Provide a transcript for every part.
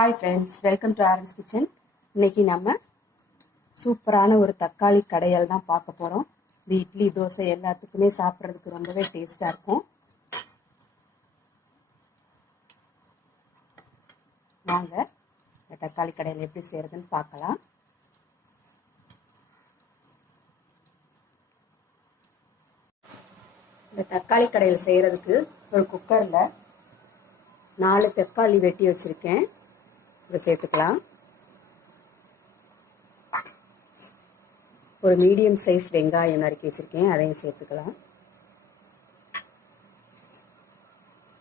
Hi friends, welcome to Aaron's kitchen. இன்றைக்கி நம்ம சூப்பரான ஒரு தக்காளி கடையல் தான் பார்க்க போகிறோம். இது இட்லி தோசை எல்லாத்துக்குமே சாப்பிட்றதுக்கு ரொம்பவே டேஸ்ட்டாக இருக்கும். வாங்க இந்த தக்காளி கடையல் எப்படி செய்கிறதுன்னு பார்க்கலாம். இந்த தக்காளி கடையல் செய்கிறதுக்கு ஒரு குக்கரில் 4 தக்காளி வெட்டி வச்சுருக்கேன். இதை சேர்த்துக்கலாம். ஒரு மீடியம் சைஸ் வெங்காயம் நறுக்கி வச்சுருக்கேன், அதையும் சேர்த்துக்கலாம்.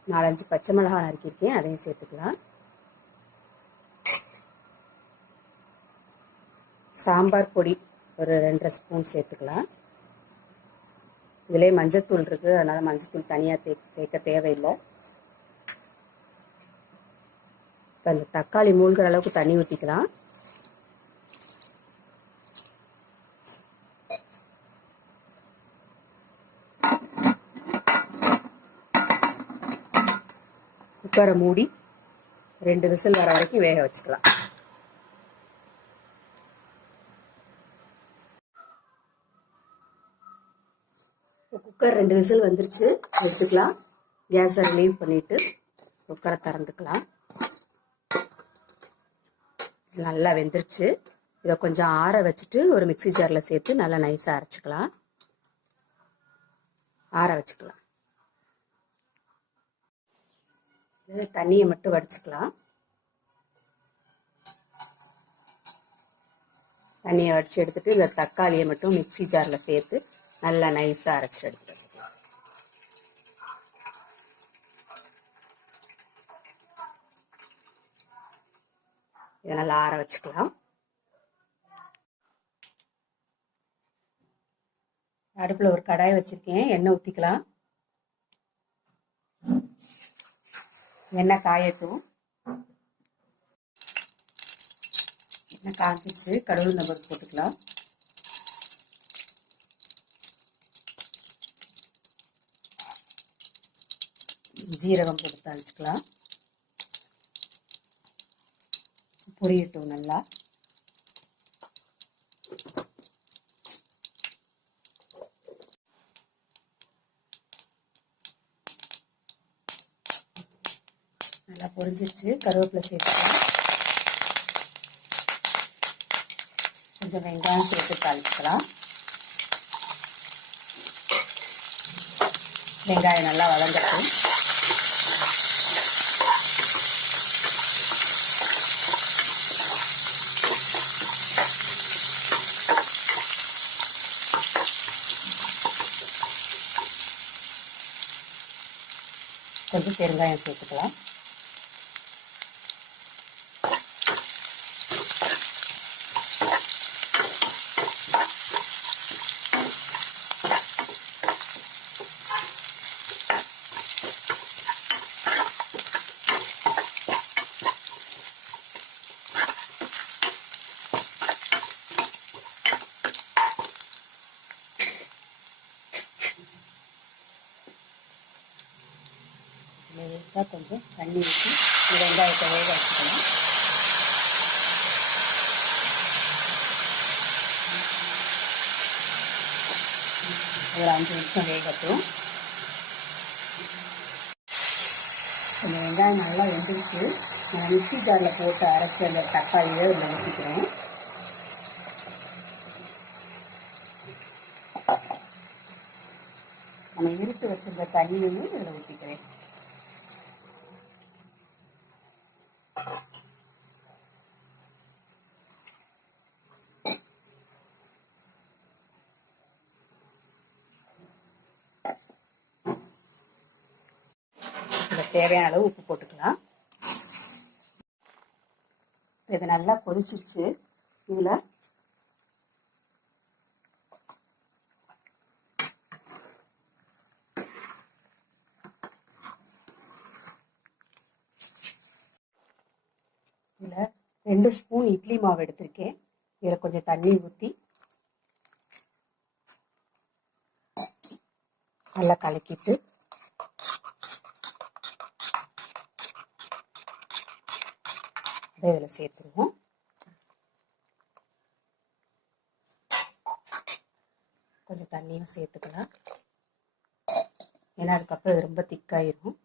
4-5 பச்சை மிளகாய் நறுக்கியிருக்கேன், அதையும் சேர்த்துக்கலாம். சாம்பார் பொடி ஒரு 2.5 ஸ்பூன் சேர்த்துக்கலாம். இதிலே மஞ்சத்தூள் இருக்குது, அதனால் மஞ்சத்தூள் தனியாக சேர்க்க தேவையில்லை. இப்போ அந்த தக்காளி மூழ்கிற அளவுக்கு தண்ணி ஊற்றிக்கலாம். குக்கரை மூடி 2 விசில் வர வரைக்கும் வேக வச்சுக்கலாம். குக்கர் 2 விசில் வந்துருச்சு, எடுத்துக்கலாம். கேஸை ரிலீவ் பண்ணிவிட்டு குக்கரை திறந்துக்கலாம். நல்லா வெந்துருச்சு. இதை கொஞ்சம் ஆற வச்சுட்டு ஒரு மிக்சி ஜாரில் சேர்த்து நல்லா நைஸாக அரைச்சிக்கலாம். ஆற வச்சுக்கலாம். தண்ணியை மட்டும் வடிச்சுக்கலாம். தண்ணியை வடித்து எடுத்துட்டு இந்த தக்காளியை மட்டும் மிக்சி ஜாரில் சேர்த்து நல்லா நைஸாக அரைச்சி எடுத்துக்கலாம். இதை நல்லா ஆற வச்சுக்கலாம். அடுப்பில் ஒரு கடாய் வச்சுருக்கேன், எண்ணெய் ஊற்றிக்கலாம். எண்ணெய் காயட்டும். எண்ணெய் காய்ச்சிச்சு, கடுகு நபருக்கு போட்டுக்கலாம். ஜீரகம் போட்டு தாளிச்சுக்கலாம். பொரியட்டும் நல்லா. நல்லா பொரிஞ்சிருச்சு, கருவேப்பிலை சேர்த்துக்கலாம். கொஞ்சம் வெங்காயம் சேர்த்து தாளிச்சுக்கலாம். வெங்காயம் நல்லா வதங்கட்டும். கொஞ்சம் பெருங்காயம் சேர்த்துக்கலாம். லேசாக கொஞ்சம் தண்ணி ஊற்றி வெங்காயத்தை வேக வச்சுக்கலாம். ஒரு 5 நிமிஷம் வேகட்டும். இந்த வெங்காயம் நல்லா வெந்துருச்சு. நான் மிக்சி ஜாரில் போட்டு அரைச்சி அந்த தக்காளியை இதில் ஊற்றிக்கிறேன். நம்ம இருத்து வச்சிருந்த தண்ணியுமே இதில் ஊற்றிக்கிறேன். தேவையான அளவு உப்பு போட்டுக்கலாம். இது நல்லா கொதிச்சிருச்சு. இதில் இதில் 2 ஸ்பூன் இட்லி மாவு எடுத்திருக்கேன். இதில் கொஞ்சம் தண்ணி ஊற்றி நல்லா கலக்கிட்டு இதை இதில் சேர்த்துருவோம். கொஞ்சம் தண்ணியும் சேர்த்துக்கலாம், ஏன்னா அதுக்கப்புறம் இது ரொம்ப திக்காயிரும்.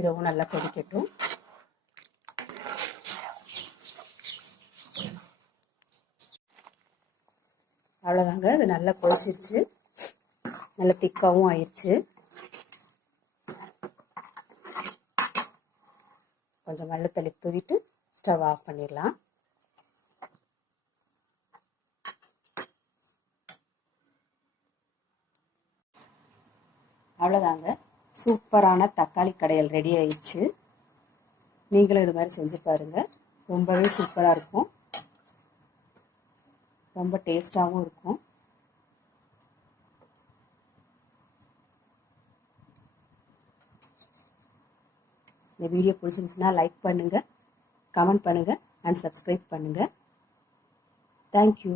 இதுவும் நல்லா கொதிக்கட்டும். அவ்வளோதாங்க, இது நல்லா கொதிச்சிருச்சு, நல்லா திக்காவும் ஆயிடுச்சு. கொஞ்சம் மல்லித்தள்ளி தூவிட்டு ஸ்டவ் ஆஃப் பண்ணிடலாம். அவ்வளோதாங்க, சூப்பரான தக்காளி கடையல் ரெடி ஆயிடுச்சு. நீங்களும் இது மாதிரி செஞ்சு பாருங்கள், ரொம்பவே சூப்பராக இருக்கும், ரொம்ப டேஸ்டாகவும் இருக்கும். இந்த வீடியோ பிடிச்சிருந்துச்சுன்னா லைக் பண்ணுங்கள், கமெண்ட் பண்ணுங்கள் அண்ட் சப்ஸ்கிரைப் பண்ணுங்கள். தேங்க்யூ.